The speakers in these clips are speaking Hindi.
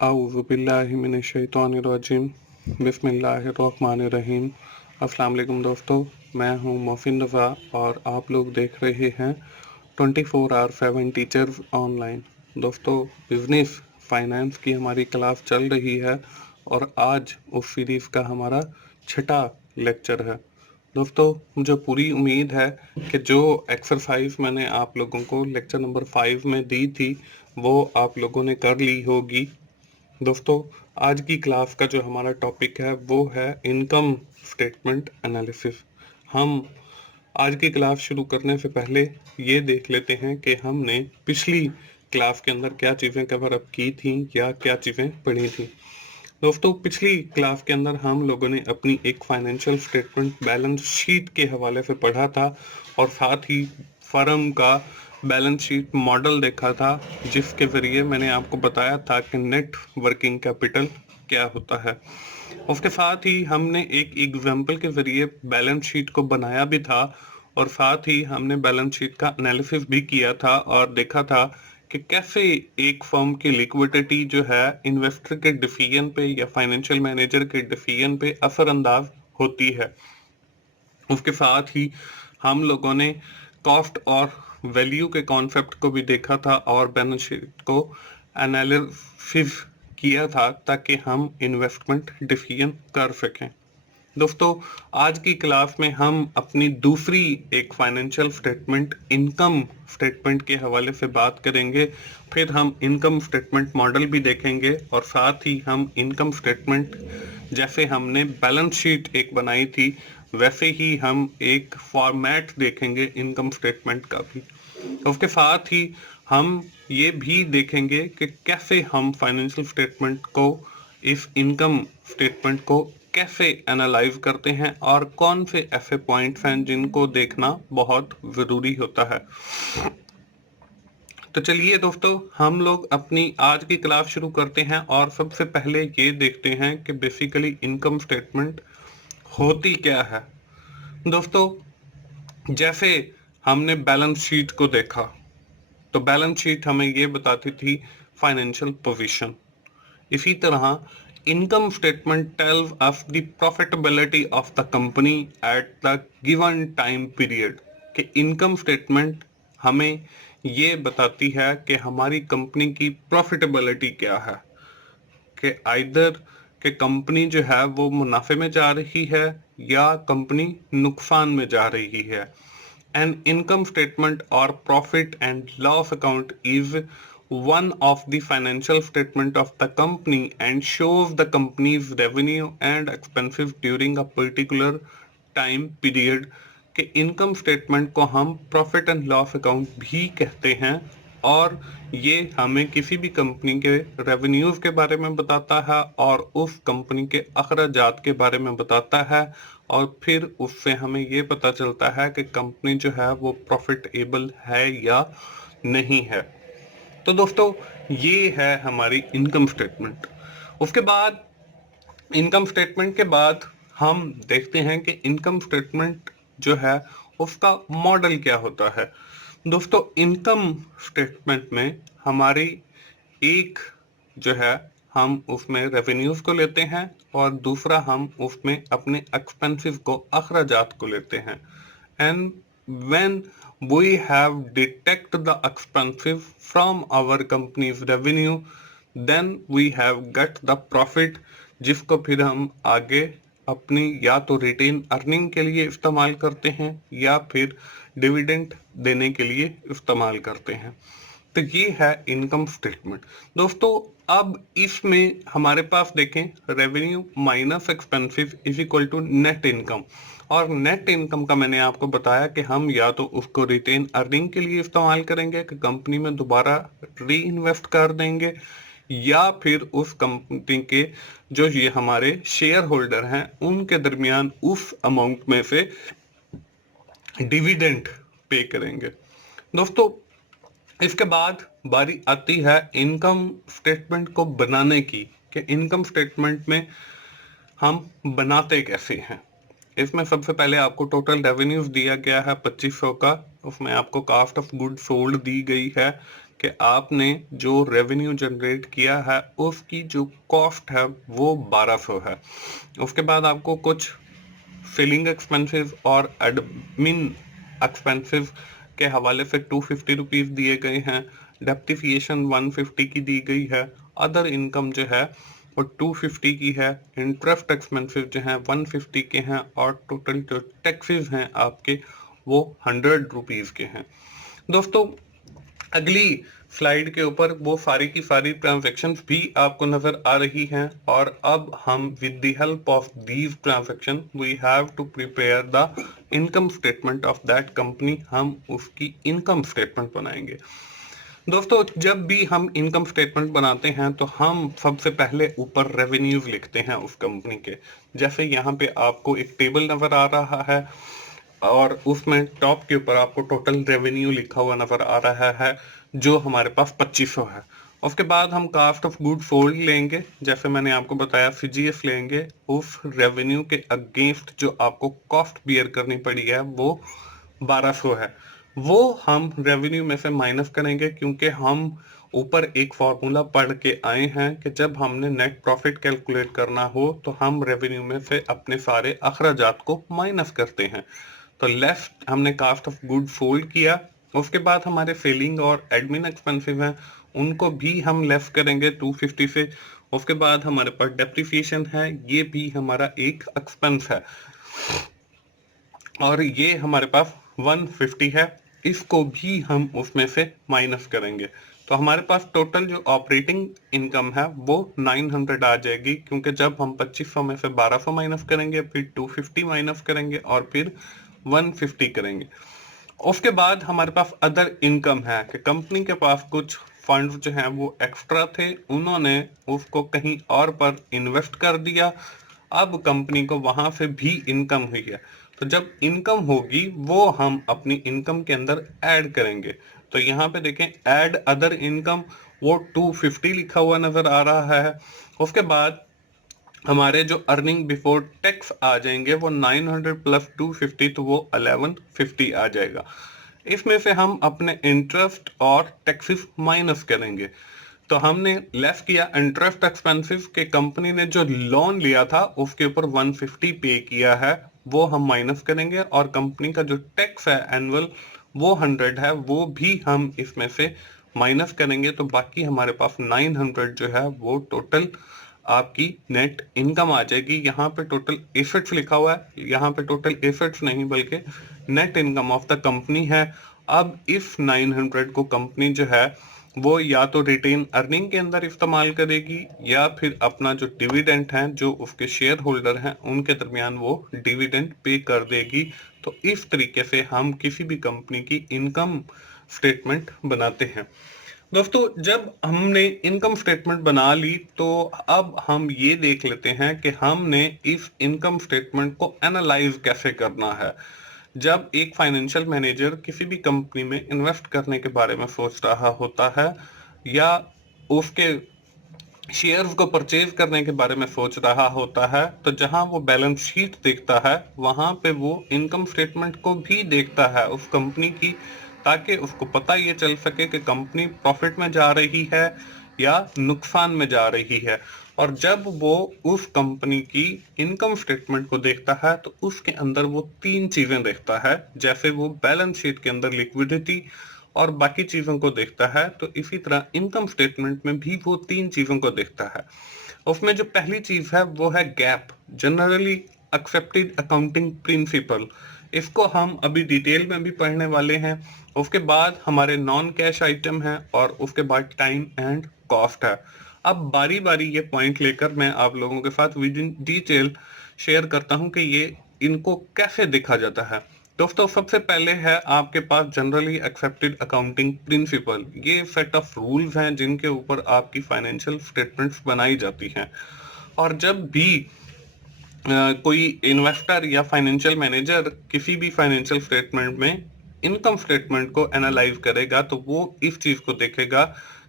आऊज़ुबिल्लाहिमिनश्शैतानिर्रजीम बिस्मिल्लाहिर्रहमानिर्रहीम। अस्सलाम वालेकुम दोस्तों, मैं हूं मोहसिन रज़ा और आप लोग देख रहे हैं 24/7 टीचर्स ऑनलाइन। दोस्तों, बिजनेस फाइनेंस की हमारी क्लास चल रही है और आज उस सीरीज़ का हमारा छठा लेक्चर है। दोस्तों, मुझे पूरी उम्मीद है कि जो एक्सरसाइज मैंने आप लोगों को लेक्चर नंबर 5 में दी थी वो आप लोगों ने कर ली होगी। दोस्तों, आज की क्लास का जो हमारा टॉपिक है वो है इनकम स्टेटमेंट एनालिसिस। हम आज की क्लास शुरू करने से पहले ये देख लेते हैं कि हमने पिछली क्लास के अंदर क्या चीज़ें कवर अप की थी या क्या चीज़ें पढ़ी थी। दोस्तों, पिछली क्लास के अंदर हम लोगों ने अपनी एक फाइनेंशियल स्टेटमेंट बैलेंस शीट के हवाले से पढ़ा था और साथ ही फर्म का बैलेंस शीट मॉडल देखा था, जिसके ज़रिए मैंने आपको बताया था कि नेट वर्किंग कैपिटल क्या होता है। उसके साथ ही हमने एक एग्जाम्पल के ज़रिए बैलेंस शीट को बनाया भी था और साथ ही हमने बैलेंस शीट का एनालिसिस भी किया था और देखा था कि कैसे एक फर्म की लिक्विडिटी जो है इन्वेस्टर के डिसीजन पे या फाइनेंशियल मैनेजर के डिसीजन पे असरअंदाज होती है। उसके साथ ही हम लोगों ने कॉस्ट और वैल्यू के कॉन्सेप्ट को भी देखा था और बैलेंस शीट को एनालिसिस किया था ताकि हम इन्वेस्टमेंट डिसीजन कर सकें। दोस्तों, आज की क्लास में हम अपनी दूसरी एक फाइनेंशियल स्टेटमेंट इनकम स्टेटमेंट के हवाले से बात करेंगे। फिर हम इनकम स्टेटमेंट मॉडल भी देखेंगे और साथ ही हम इनकम स्टेटमेंट जैसे हमने बैलेंस शीट एक बनाई थी वैसे ही हम एक फॉर्मेट देखेंगे इनकम स्टेटमेंट का भी। उसके साथ ही हम ये भी देखेंगे कि कैसे हम फाइनेंशियल स्टेटमेंट को, इस इनकम स्टेटमेंट को कैसे एनालाइज करते हैं और कौन से ऐसे पॉइंट्स हैं जिनको देखना बहुत ज़रूरी होता है। तो चलिए दोस्तों, हम लोग अपनी आज की क्लास शुरू करते हैं और सबसे पहले ये देखते हैं कि बेसिकली इनकम स्टेटमेंट होती क्या है। दोस्तों, जैसे हमने बैलेंस शीट को देखा तो बैलेंस शीट हमें ये बताती थी फाइनेंशियल पोजीशन। इसी तरह income statement tells us the profitability of the company at the given time period. कि इनकम स्टेटमेंट हमें ये बताती है कि हमारी कंपनी की प्रॉफिटेबिलिटी क्या है, कि आइदर कि कंपनी जो है वो मुनाफे में जा रही है या कंपनी नुकसान में जा रही है। An income statement or profit and loss account is one of the financial statement of the company and shows the company's revenue and expenses during a particular time period। कि इनकम स्टेटमेंट को हम प्रॉफिट एंड लॉस अकाउंट भी कहते हैं और ये हमें किसी भी कंपनी के रेवेन्यूज के बारे में बताता है और उस कंपनी के अखराजात के बारे में बताता है और फिर उससे हमें ये पता चलता है कि कंपनी जो है वो प्रॉफिटेबल है या नहीं है। तो दोस्तों, ये है हमारी इनकम स्टेटमेंट। उसके बाद इनकम स्टेटमेंट के बाद हम देखते हैं कि इनकम स्टेटमेंट जो है उसका मॉडल क्या होता है। दोस्तों, इनकम स्टेटमेंट में हमारी एक जो है हम उसमें रेवेन्यूज को लेते हैं और दूसरा हम उसमें अपने एक्सपेंसेस को, अखराजात को लेते हैं। And when we have detect the expenses from our companies revenue then we have get the profit, जिसको फिर हम आगे अपनी या तो रिटेन अर्निंग के लिए इस्तेमाल करते हैं या फिर डिविडेंड देने के लिए इस्तेमाल करते हैं। तो ये है इनकम स्टेटमेंट। दोस्तों, अब इसमें हमारे पास देखें revenue minus expenses is equal to net income. और नेट इनकम का मैंने आपको बताया कि हम या तो उसको रिटेन अर्निंग के लिए इस्तेमाल करेंगे कि कंपनी में दोबारा री इन्वेस्ट कर देंगे, या फिर उस कंपनी के जो ये हमारे शेयर होल्डर हैं उनके दरमियान उस अमाउंट में से डिविडेंड पे करेंगे। दोस्तों, इसके बाद बारी आती है इनकम स्टेटमेंट को बनाने की, कि इनकम स्टेटमेंट में हम बनाते कैसे हैं। इसमें सबसे पहले आपको टोटल रेवेन्यूज दिया गया है 2500 का। उसमें आपको कास्ट ऑफ गुड सोल्ड दी गई है कि आपने जो रेवेन्यू जनरेट किया है उसकी जो कॉस्ट है वो 1200 है। उसके बाद आपको कुछ सेलिंग एक्सपेंसेस और एडमिन एक्सपेंसेस के हवाले से 250 रुपीज़ दिए गए हैं। डेप्रिसिएशन 150 की दी गई है। अदर इनकम जो है वो 250 की है। इंटरेस्ट एक्सपेंसेस जो हैं 150 के हैं और टोटल जो टैक्सेस हैं आपके वो 100 रुपीज़ के हैं। दोस्तों, अगली स्लाइड के ऊपर वो सारी की सारी ट्रांजैक्शंस भी आपको नजर आ रही हैं और अब हम with the help of these transaction we have to prepare the income statement of that company. हम उसकी इनकम स्टेटमेंट बनाएंगे। दोस्तों, जब भी हम इनकम स्टेटमेंट बनाते हैं तो हम सबसे पहले ऊपर रेवेन्यूज लिखते हैं उस कंपनी के। जैसे यहाँ पे आपको एक टेबल नजर आ रहा है और उसमें टॉप के ऊपर आपको टोटल रेवेन्यू लिखा हुआ नजर आ रहा है जो हमारे पास 2500 है। उसके बाद हम कास्ट ऑफ गुड सोल्ड लेंगे, जैसे मैंने आपको बताया सीजीएस लेंगे। उस रेवेन्यू के अगेंस्ट जो आपको कॉस्ट बियर करनी पड़ी है वो 1200 है। वो हम रेवेन्यू में से माइनस करेंगे क्योंकि हम ऊपर एक फॉर्मूला पढ़ के आए हैं कि जब हमने नेट प्रॉफिट कैलकुलेट करना हो तो हम रेवेन्यू में से अपने सारे अखराजात को माइनस करते हैं। तो लेफ्ट हमने कास्ट ऑफ गुड सोल्ड किया। उसके बाद हमारे सेलिंग और एडमिन एक्सपेंसिव हैं, उनको भी हम लेस करेंगे 250 से। उसके बाद हमारे पास डेप्रिसिएशन है, ये भी हमारा एक एक्सपेंस है और ये हमारे पास 150 है, इसको भी हम उसमें से माइनस करेंगे। तो हमारे पास टोटल जो ऑपरेटिंग इनकम है वो 900 आ जाएगी, क्योंकि जब हम 2500 में से 1200 माइनस करेंगे, फिर 250 माइनस करेंगे और फिर 150 करेंगे। उसके बाद हमारे पास अदर इनकम है कि कंपनी के पास कुछ फंड्स जो हैं वो एक्स्ट्रा थे, उन्होंने उसको कहीं और पर इन्वेस्ट कर दिया। अब कंपनी को वहां से भी इनकम हुई है, तो जब इनकम होगी वो हम अपनी इनकम के अंदर ऐड करेंगे। तो यहाँ पे देखें ऐड अदर इनकम, वो 250 लिखा हुआ नजर आ रहा है। उसके बाद हमारे जो अर्निंग बिफोर टैक्स आ जाएंगे वो 900 प्लस 250, तो वो 1150 आ जाएगा। इसमें से हम अपने इंटरेस्ट और टैक्सेस माइनस करेंगे। तो हमने लेस किया इंटरेस्ट एक्सपेंसिव के, कंपनी ने जो लोन लिया था उसके ऊपर 150 पे किया है, वो हम माइनस करेंगे। और कंपनी का जो टैक्स है एनुअल वो 100 है, वो भी हम इसमें से माइनस करेंगे। तो बाकी हमारे पास 900 जो है वो टोटल आपकी नेट इनकम आ जाएगी। यहाँ पे टोटल एसेट्स लिखा हुआ है, यहाँ पे टोटल एसेट्स नहीं बल्कि net income of the company है। अब इस 900 को कंपनी जो है वो या तो रिटेन अर्निंग के अंदर इस्तेमाल करेगी या फिर अपना जो डिविडेंड है जो उसके शेयर होल्डर हैं उनके दरमियान वो डिविडेंड पे कर देगी। तो इस तरीके से हम किसी भी कंपनी की इनकम स्टेटमेंट बनाते हैं। दोस्तों, जब हमने इनकम स्टेटमेंट बना ली तो अब हम ये देख लेते हैं कि हमने इस इनकम स्टेटमेंट को एनालाइज कैसे करना है। जब एक फाइनेंशियल मैनेजर किसी भी कंपनी में इन्वेस्ट करने के बारे में सोच रहा होता है या उसके शेयर्स को परचेज करने के बारे में सोच रहा होता है, तो जहां वो बैलेंस शीट देखता है वहां पे वो इनकम स्टेटमेंट को भी देखता है उस कंपनी की, ताकि उसको पता ये चल सके कि कंपनी प्रॉफिट में जा रही है या नुकसान में जा रही है। और जब वो उस कंपनी की इनकम स्टेटमेंट को देखता है तो उसके अंदर वो तीन चीजें देखता है, जैसे वो बैलेंस शीट के अंदर लिक्विडिटी और बाकी चीजों को देखता है, तो इसी तरह इनकम स्टेटमेंट में भी वो तीन चीजों को देखता है। उसमें जो पहली चीज है वो है gap, generally accepted accounting principle. इसको हम अभी डिटेल में भी पढ़ने वाले हैं। उसके बाद हमारे नॉन कैश आइटम है और उसके बाद टाइम एंड कॉस्ट है। अब बारी बारी ये पॉइंट लेकर मैं आप लोगों के साथ विद इन डिटेल शेयर करता हूं कि ये इनको कैसे देखा जाता है। दोस्तों, सबसे पहले है आपके पास जनरली एक्सेप्टेड अकाउंटिंग प्रिंसिपल। ये सेट ऑफ रूल्स हैं जिनके ऊपर आपकी फाइनेंशियल स्टेटमेंट्स बनाई जाती हैं। और जब भी कोई इन्वेस्टर या फाइनेंशियल मैनेजर किसी भी फाइनेंशियल स्टेटमेंट में इनकम स्टेटमेंट को एनालाइज करेगा तो वो इस चीज को देखेगा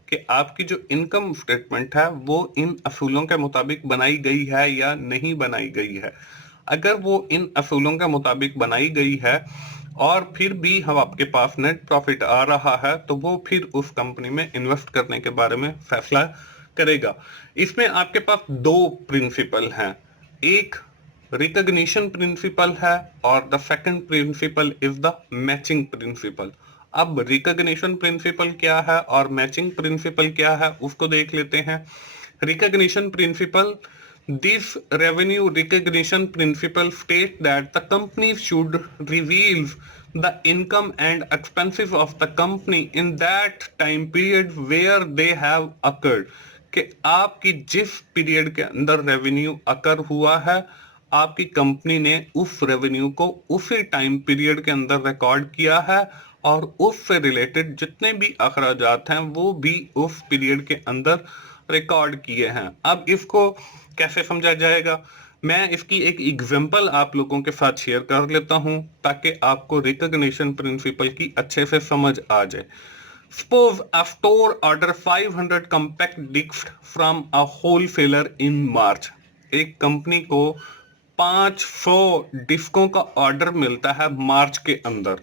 कि आपकी जो इनकम स्टेटमेंट है वो इन असूलों के मुताबिक बनाई गई है या नहीं बनाई गई है। अगर वो इन असूलों के मुताबिक बनाई गई है और फिर भी हम आपके पास नेट प्रॉफिट आ रहा है, तो वो फिर उस कंपनी में इन्वेस्ट करने के बारे में फैसला करेगा। इसमें आपके पास दो प्रिंसिपल हैं, एक रिकॉग्निशन प्रिंसिपल है और the second principle is the matching principle. अब रिकॉग्निशन प्रिंसिपल क्या है और मैचिंग प्रिंसिपल क्या है उसको देख लेते हैं। Recognition principle, this revenue recognition principle states that the company should reveal the income and expenses of the company in that time period where they have occurred, कि आपकी जिस पीरियड के अंदर रेवेन्यू अकर हुआ है, आपकी कंपनी ने उस रेवेन्यू को उसी टाइम पीरियड के अंदर रिकॉर्ड किया है और उससे रिलेटेड जितने भी अखराजात हैं वो भी उस पीरियड के अंदर रिकॉर्ड किए हैं। अब इसको कैसे समझा जाएगा, मैं इसकी एक एग्जांपल आप लोगों के साथ शेयर कर लेता हूं ताकि आपको रिकॉग्निशन प्रिंसिपल की अच्छे से समझ आ जाए। Suppose a store order 500 compact discs from a wholesaler in March. एक कंपनी को 500 डिस्कों का ऑर्डर मिलता है मार्च के अंदर।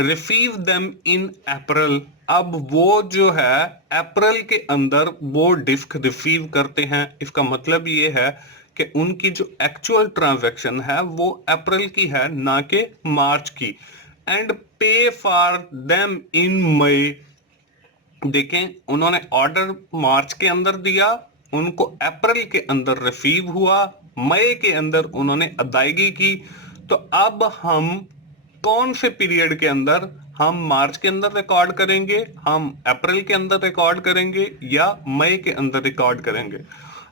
रिसीव देम इन अप्रैल, अब वो जो है अप्रैल के अंदर वो डिस्क रिसीव करते हैं। इसका मतलब ये है कि उनकी जो एक्चुअल ट्रांजैक्शन है वो अप्रैल की है, ना कि मार्च की। एंड पे फॉर देम इन मई, देखें उन्होंने ऑर्डर मार्च के अंदर दिया, उनको अप्रैल के अंदर रिसीव हुआ, मई के अंदर उन्होंने अदायगी की। तो अब हम कौन से पीरियड के अंदर, हम मार्च के अंदर रिकॉर्ड करेंगे, हम अप्रैल के अंदर रिकॉर्ड करेंगे या मई के अंदर रिकॉर्ड करेंगे?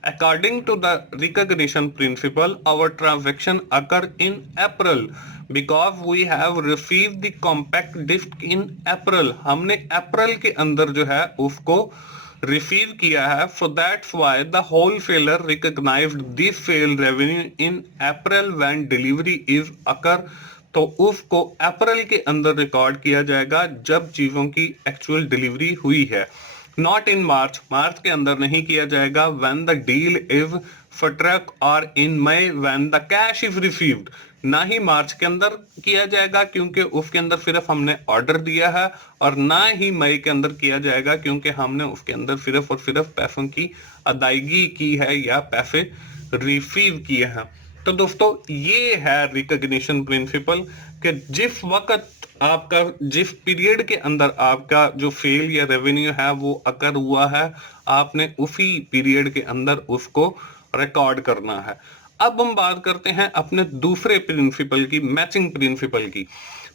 According to the recognition principle, our transaction occur in April because we have received the compact disc in April. हमने अप्रैल के अंदर जो है उसको रिसीव किया है, so that's why the wholesaler recognized this sale revenue in April when delivery is occur. तो उसको अप्रैल के अंदर रिकॉर्ड किया जाएगा जब चीजों की एक्चुअल डिलीवरी हुई है, नॉट इन मार्च, मार्च के अंदर नहीं किया जाएगा। When the deal is struck or in May when the cash is received, ना ही मार्च के अंदर किया जाएगा क्योंकि उसके अंदर सिर्फ हमने ऑर्डर दिया है, और ना ही मई के अंदर किया जाएगा क्योंकि हमने उसके अंदर सिर्फ और सिर्फ पैसों की अदायगी की है या पैसे रिसीव किए हैं। तो दोस्तों ये है रिकॉग्निशन प्रिंसिपल कि जिस वक्त आपका जिस पीरियड के अंदर आपका जो सेल या रेवेन्यू है वो अकर हुआ है, आपने उसी पीरियड के अंदर उसको रिकॉर्ड करना है। अब हम बात करते हैं अपने दूसरे प्रिंसिपल की, मैचिंग प्रिंसिपल की।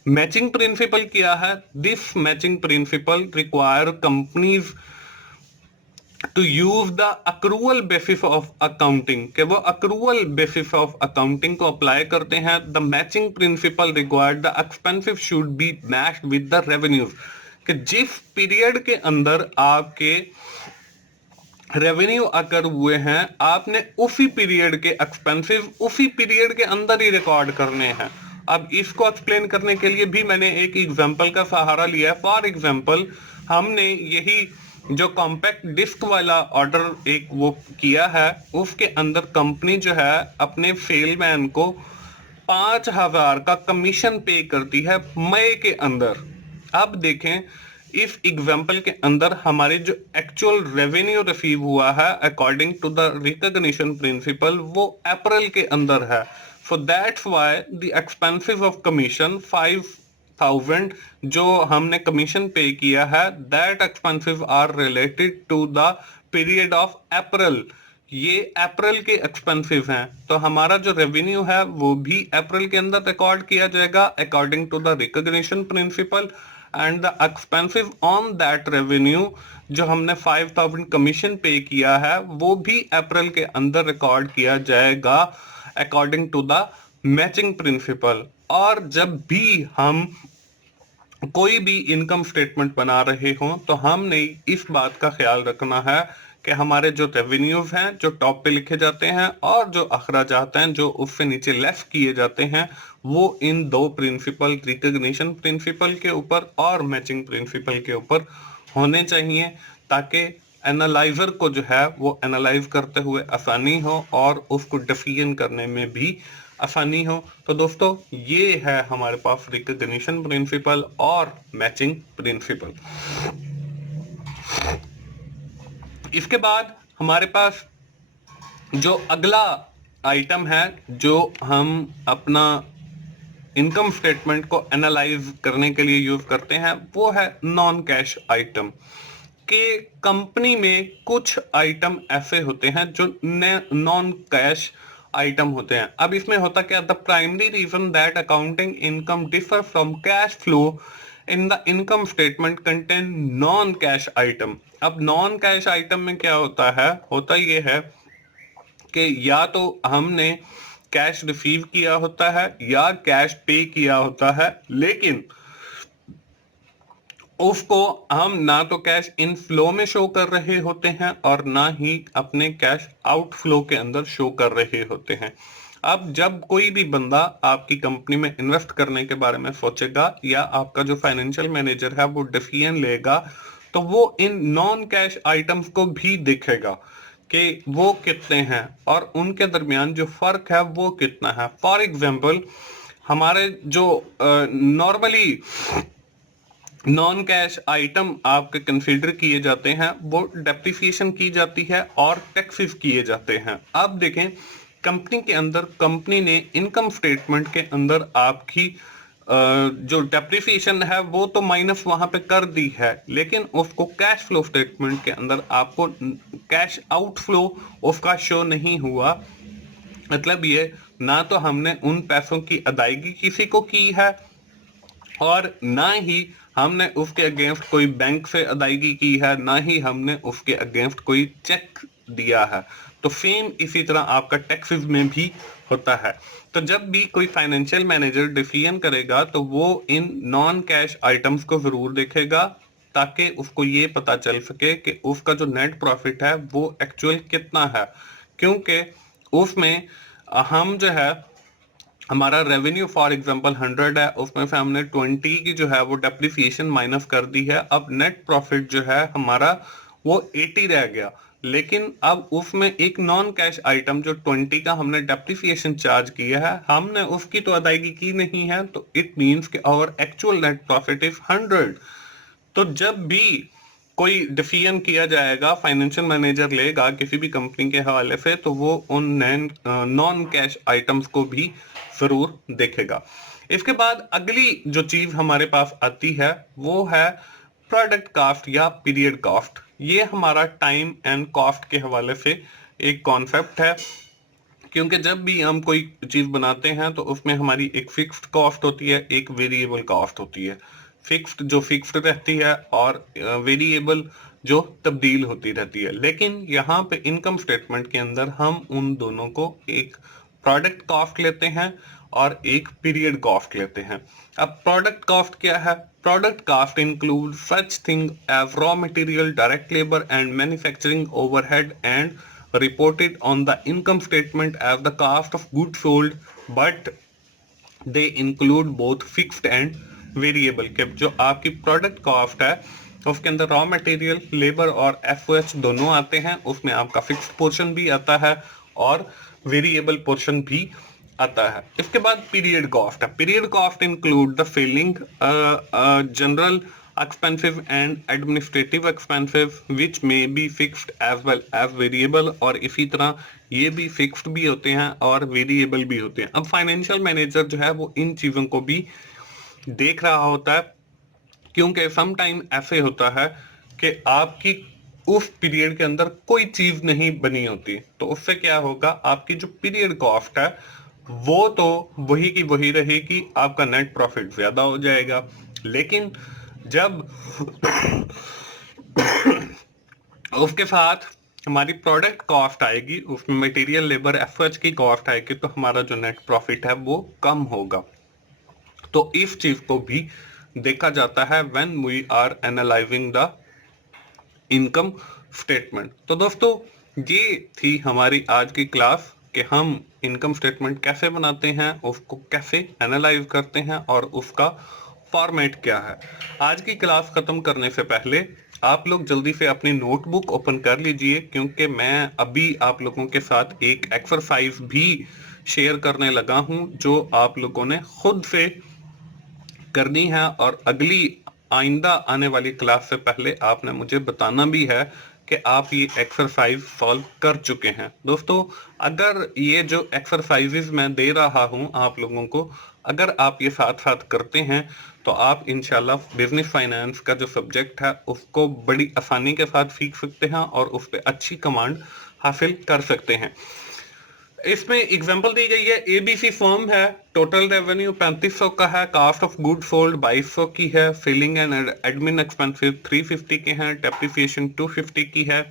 मैचिंग प्रिंसिपल क्या है? This matching principle require companies to use the accrual basis of accounting, के वो अक्रूवल बेसिस ऑफ अकाउंटिंग को अप्लाई करते हैं। The matching principle required the expensive should be matched with the revenues, कि जिस पीरियड के अंदर आपके रेवेन्यू अकर हुए हैं आपने उसी पीरियड के एक्सपेंसिव उसी पीरियड के अंदर ही रिकॉर्ड करने हैं। अब इसको एक्सप्लेन करने के लिए भी मैंने एक एग्जांपल का सहारा लिया है। फॉर एग्जांपल हमने यही जो कॉम्पैक्ट डिस्क वाला ऑर्डर एक वो किया है, उसके अंदर कंपनी जो है अपने सेलमैन को 5,000 का कमीशन पे करती है मई के अंदर। अब देखें इस एग्जांपल के अंदर हमारे जो एक्चुअल रेवेन्यू रिसीव हुआ है according to the recognition principle वो अप्रैल के अंदर है। So that's why the expenses of commission 5,000 जो हमने कमीशन पे किया है, that expenses are related to the period of April. ये अप्रैल के एक्सपेंसेस हैं, तो हमारा जो रेवेन्यू है वो भी अप्रैल के अंदर रिकॉर्ड किया जाएगा according to the recognition principle, and the expensive on that revenue जो हमने 5,000 कमीशन पे किया है वो भी अप्रैल के अंदर रिकॉर्ड किया जाएगा according to the matching principle. और जब भी हम कोई भी इनकम स्टेटमेंट बना रहे हो तो हमने इस बात का ख्याल रखना है कि हमारे जो रेवेन्यूज हैं जो टॉप पे लिखे जाते हैं और जो अखराजात हैं जो उससे नीचे लेस किए जाते हैं वो इन दो प्रिंसिपल, रिकॉग्निशन प्रिंसिपल के ऊपर और मैचिंग प्रिंसिपल के ऊपर होने चाहिए, ताकि एनालाइजर को जो है वो एनालाइज करते हुए आसानी हो और उसको डिसीजन करने में भी आसानी हो। तो दोस्तों ये है हमारे पास रिकॉग्निशन प्रिंसिपल और मैचिंग प्रिंसिपल। इसके बाद हमारे पास जो अगला आइटम है जो हम अपना इनकम स्टेटमेंट को एनालाइज करने के लिए यूज करते हैं वो है नॉन कैश आइटम। कि कंपनी में कुछ आइटम ऐसे होते हैं जो नॉन कैश आइटम होते हैं। अब इसमें होता क्या, the primary reason that accounting income differ from cash flow in the income statement contain non cash item. अब नॉन कैश आइटम में क्या होता है, होता ये है कि या तो हमने कैश रिसीव किया होता है या कैश पे किया होता है, लेकिन उसको हम ना तो कैश इन फ्लो में शो कर रहे होते हैं और ना ही अपने कैश आउट फ्लो के अंदर शो कर रहे होते हैं। अब जब कोई भी बंदा आपकी कंपनी में इन्वेस्ट करने के बारे में सोचेगा या आपका जो फाइनेंशियल मैनेजर है वो डिसीजन लेगा, तो वो इन नॉन कैश आइटम्स को भी देखेगा कि वो कितने हैं और उनके दरमियान जो फर्क है वो कितना है। फॉर एग्जाम्पल, हमारे जो नॉर्मली नॉन कैश आइटम आपके कंसीडर किए जाते हैं वो डेप्रिसिएशन की जाती है और टैक्सेस किए जाते हैं। अब देखें, कंपनी के अंदर कंपनी ने इनकम स्टेटमेंट के अंदर आपकी जो डेप्रिसिएशन है वो तो माइनस वहां पे कर दी है, लेकिन उसको कैश फ्लो स्टेटमेंट के अंदर आपको कैश आउटफ्लो उसका शो नहीं हुआ। मतलब ये, ना तो हमने उन पैसों की अदायगी किसी को की है और ना ही हमने उसके अगेंस्ट कोई बैंक से अदायगी की है, ना ही हमने उसके अगेंस्ट कोई चेक दिया है। तो सेम इसी तरह आपका टैक्सेस में भी होता है। तो जब भी कोई फाइनेंशियल मैनेजर डिसीजन करेगा तो वो इन नॉन कैश आइटम्स को जरूर देखेगा ताकि उसको ये पता चल सके कि उसका जो नेट प्रॉफिट है वो एक्चुअल कितना है। क्योंकि उसमें हम जो है, हमारा रेवेन्यू फॉर एग्जांपल 100 है, उसमें से हमने 20 की जो है वो डेप्रिसिएशन माइनस कर दी है। अब नेट प्रॉफिट जो है हमारा वो 80 रह गया, लेकिन अब उसमें एक नॉन कैश आइटम जो 20 का हमने डेप्रिसिएशन चार्ज किया है, हमने उसकी तो अदायगी की नहीं है, तो इट मींस कि our actual net profit is 100। तो जब भी कोई डिसीजन किया जाएगा, फाइनेंशियल मैनेजर लेगा किसी भी कंपनी के हवाले से, तो वो उन नॉन कैश आइटम्स को भी जरूर देखेगा। इसके बाद अगली जो चीज हमारे पास आती है वो है प्रोडक्ट कॉस्ट या पीरियड कॉस्ट। ये हमारा टाइम एंड कॉस्ट के हवाले से एक कॉन्सेप्ट है, क्योंकि जब भी हम कोई चीज बनाते हैं तो उसमें हमारी एक फिक्स्ड कॉस्ट होती है, एक वेरिएबल कॉस्ट होती है। फिक्स्ड जो फिक्स्ड रहती है और वेरिएबल जो तब्दील होती रहती है। लेकिन यहाँ पे इनकम स्टेटमेंट के अंदर हम उन दोनों को एक प्रोडक्ट कॉस्ट लेते हैं और एक पीरियड कॉस्ट लेते हैं। अब प्रोडक्ट कॉस्ट क्या है? Product cost include such thing as raw material, direct labour and manufacturing overhead and reported on the income statement as the cost of goods sold, but they include both fixed and variable। के जो आपकी प्रोडक्ट कॉस्ट है उसके अंदर रॉ मटेरियल, लेबर और एफओएस दोनों आते हैं। उसमें आपका फिक्स्ड पोर्शन भी आता है और वेरिएबल पोर्शन भी आता है। इसके बाद पीरियड कॉस्ट है। Period cost include the selling, general expensive and administrative expenses which may be fixed as well as variable। और इसी तरह ये भी फिक्स्ड भी होते हैं और वेरिएबल भी होते हैं। अब फाइनेंशियल मैनेजर जो है वो इन चीजों को भी देख रहा होता है, क्योंकि सम टाइम ऐसे होता है कि आपकी उस पीरियड के अंदर कोई चीज नहीं बनी होती, तो उससे क्या होगा, आपकी जो पीरियड कॉस्ट है वो तो वही की वही रहेगी, आपका नेट प्रॉफिट ज्यादा हो जाएगा। लेकिन जब उसके साथ हमारी प्रोडक्ट कॉस्ट आएगी, उसमें मटेरियल, लेबर, एफर्ट्स की कॉस्ट आएगी, तो हमारा जो नेट प्रॉफिट है वो कम होगा। तो इस चीज को भी देखा जाता है when we are analysing the income statement. तो दोस्तों ये थी हमारी आज की क्लास कि हम इनकम स्टेटमेंट कैसे बनाते हैं, उसको कैसे एनालाइज करते हैं और उसका फॉर्मेट क्या है। आज की क्लास खत्म करने से पहले आप लोग जल्दी से अपनी नोटबुक ओपन कर लीजिए, क्योंकि मैं अभी आप लोगों के साथ एक एक्सरसाइज भी शेयर करने लगा हूं जो आप लोगों ने खुद से करनी है, और अगली आइंदा आने वाली क्लास से पहले आपने मुझे बताना भी है कि आप ये एक्सरसाइज सॉल्व कर चुके हैं। दोस्तों, अगर ये जो एक्सरसाइजेज मैं दे रहा हूं आप लोगों को, अगर आप ये साथ साथ करते हैं तो आप इंशाल्लाह बिजनेस फाइनेंस का जो सब्जेक्ट है उसको बड़ी आसानी के साथ सीख सकते हैं और उस पर अच्छी कमांड हासिल कर सकते हैं। इसमें एग्जांपल दी गई है, एबीसी फर्म है, टोटल रेवेन्यू 3500 का है, कास्ट ऑफ गुड सोल्ड 2200 की है, सेलिंग एंड एडमिन एक्सपेंसिव 350 के हैं, डेप्रिसिएशन 250 की है,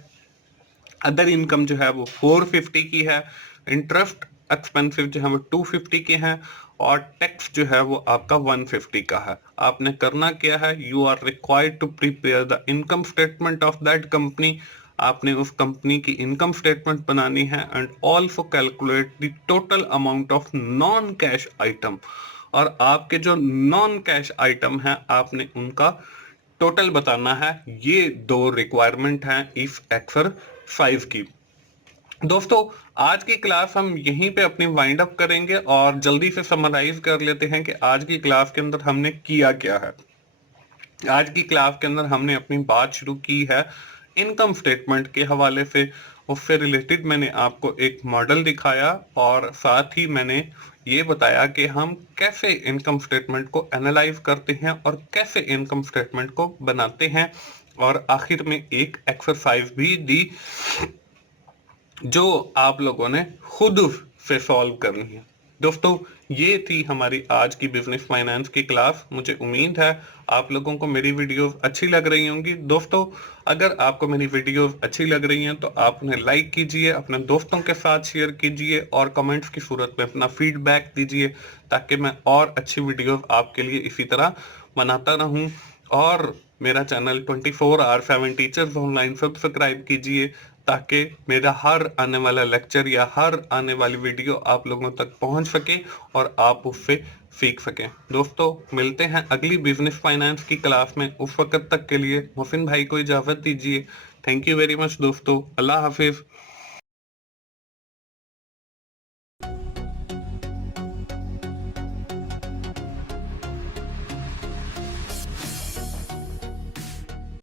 अदर इनकम जो है वो 450 की है, इंटरेस्ट एक्सपेंसिव जो है वो 250 के हैं, और टैक्स जो है वो आपका 150 का है। आपने करना क्या है, you are required to prepare the income statement of that company. आपने उस कंपनी की इनकम स्टेटमेंट बनानी है and also calculate the total amount of non cash item, और आपके जो नॉन कैश आइटम है आपने उनका टोटल बताना है। ये दो रिक्वायरमेंट हैं इस एक्सरसाइज की। दोस्तों, आज की क्लास हम यहीं पे अपनी वाइंड अप करेंगे और जल्दी से समराइज कर लेते हैं कि आज की क्लास के अंदर हमने किया क्या है। आज की क्लास के अंदर हमने अपनी बात शुरू की है इनकम स्टेटमेंट के हवाले से। उससे रिलेटेड मैंने आपको एक मॉडल दिखाया और साथ ही मैंने ये बताया कि हम कैसे इनकम स्टेटमेंट को एनालाइज करते हैं और कैसे इनकम स्टेटमेंट को बनाते हैं, और आखिर में एक एक्सरसाइज भी दी जो आप लोगों ने खुद से सॉल्व करनी है। दोस्तों, ये थी हमारी आज की बिजनेस फाइनेंस की क्लास। मुझे उम्मीद है आप लोगों को मेरी वीडियोस अच्छी लग रही होंगी। दोस्तों, अगर आपको मेरी वीडियोस अच्छी लग रही हैं तो आप उन्हें लाइक कीजिए, अपने दोस्तों के साथ शेयर कीजिए और कमेंट्स की सूरत में अपना फीडबैक दीजिए, ताकि मैं और अच्छी वीडियोस आपके लिए इसी तरह बनाता रहूं। और मेरा चैनल 24/7 टीचर्स ऑनलाइन सब्सक्राइब कीजिए, ताकि मेरा हर आने वाला लेक्चर या हर आने वाली वीडियो आप लोगों तक पहुंच सके और आप उससे सीख सकें। दोस्तों, मिलते हैं अगली बिजनेस फाइनेंस की क्लास में। उस वक्त तक के लिए मोहसिन भाई को इजाजत दीजिए। थैंक यू वेरी मच दोस्तों, अल्लाह हाफिज।